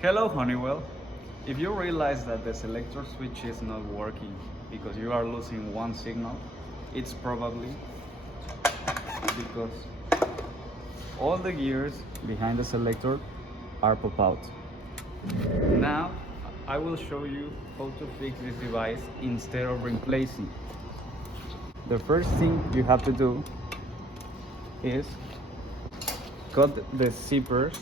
Hello Honeywell. If you realize that the selector switch is not working because you are losing one signal, it's probably because all the gears behind the selector are pop out. Now I will show you how to fix this device instead of replacing. The first thing you have to do is cut the zippers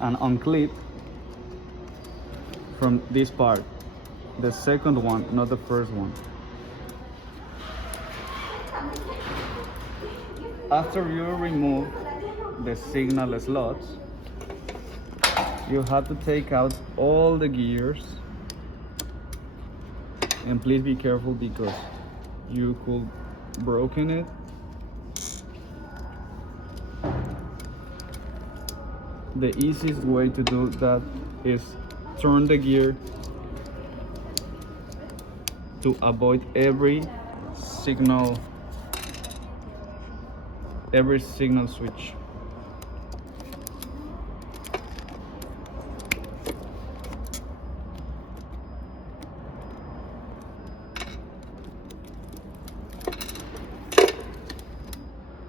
and unclip from this part, the second one, not the first one. After you remove the signal slots, you have to take out all the gears, and please be careful because you could broken it. The easiest way to do that is turn the gear to avoid every signal switch.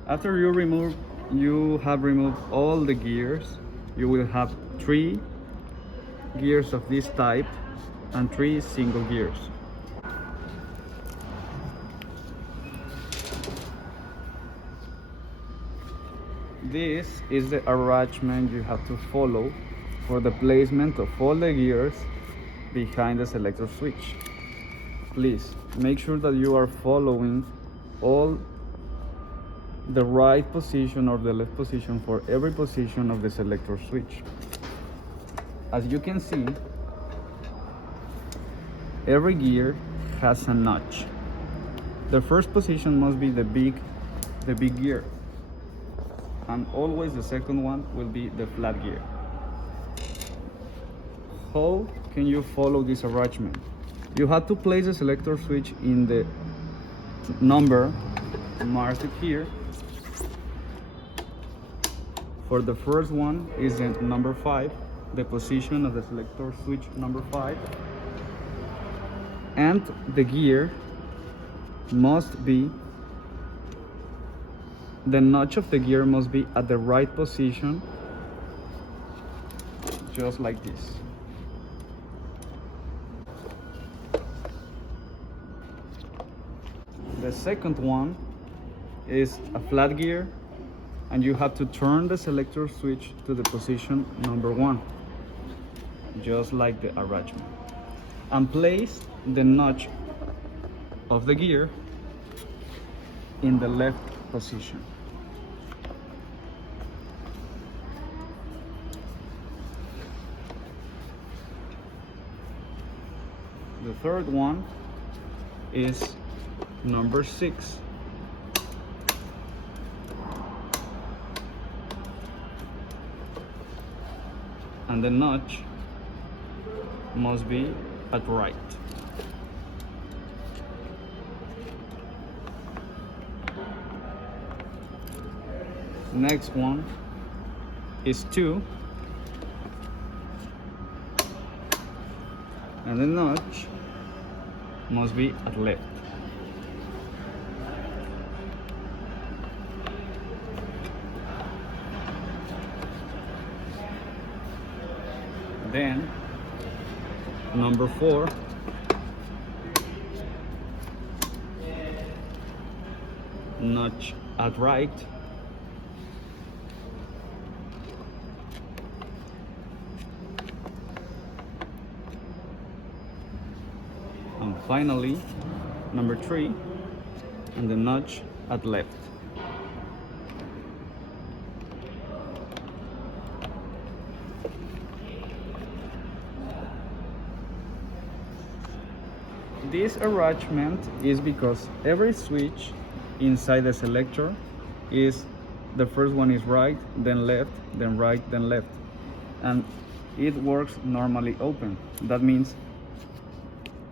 After you have removed all the gears, you will have 3 gears of this type and 3 single gears. This is the arrangement you have to follow for the placement of all the gears behind the selector switch. Please make sure that you are following all the right position or the left position for every position of the selector switch. As you can see, every gear has a notch. The first position must be the big gear, and always the second one will be the flat gear. How can you follow this arrangement? You have to place the selector switch in the number marked here. For the first one is the number 5, the position of the selector switch number 5, and the gear must be, the notch of the gear must be at the right position, just like this. The second one is a flat gear, and you have to turn the selector switch to the position number 1, just like the arrangement, and place the notch of the gear in the left position. The third one is number 6. And the notch must be at right. Next one is 2, and the notch must be at left. Then number 4, notch at right, and finally number 3, and the notch at left. This arrangement is because every switch inside the selector is, the first one is right, then left, then right, then left, and it works normally open. That means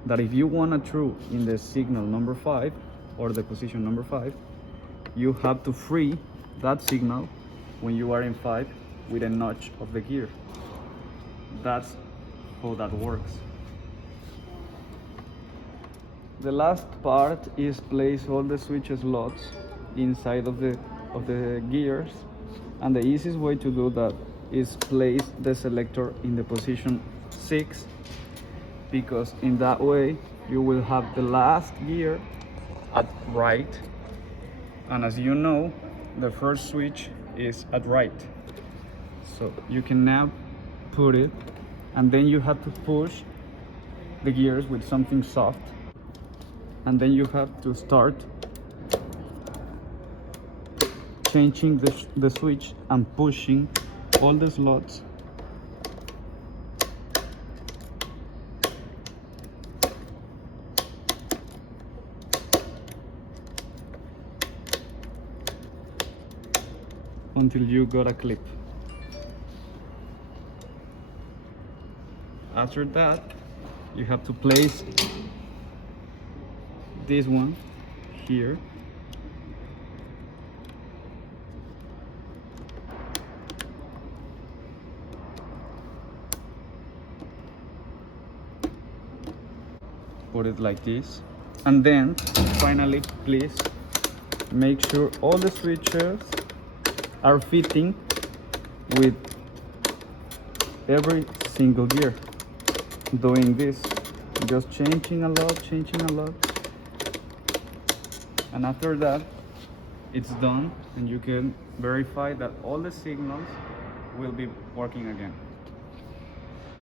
that if you want a true in the signal number 5 or the position number 5, you have to free that signal when you are in 5 with a notch of the gear. That's how that works. The last part is place all the switch slots inside of the gears, and the easiest way to do that is place the selector in the position 6, because in that way you will have the last gear at right, and as you know, the first switch is at right. So you can now put it, and then you have to push the gears with something soft, and then you have to start changing the switch and pushing all the slots until you got a clip. After that, you have to place this one here, put it like this, and then finally please make sure all the switches are fitting with every single gear. Doing this, just changing a lot, and after that it's done, and you can verify that all the signals will be working again.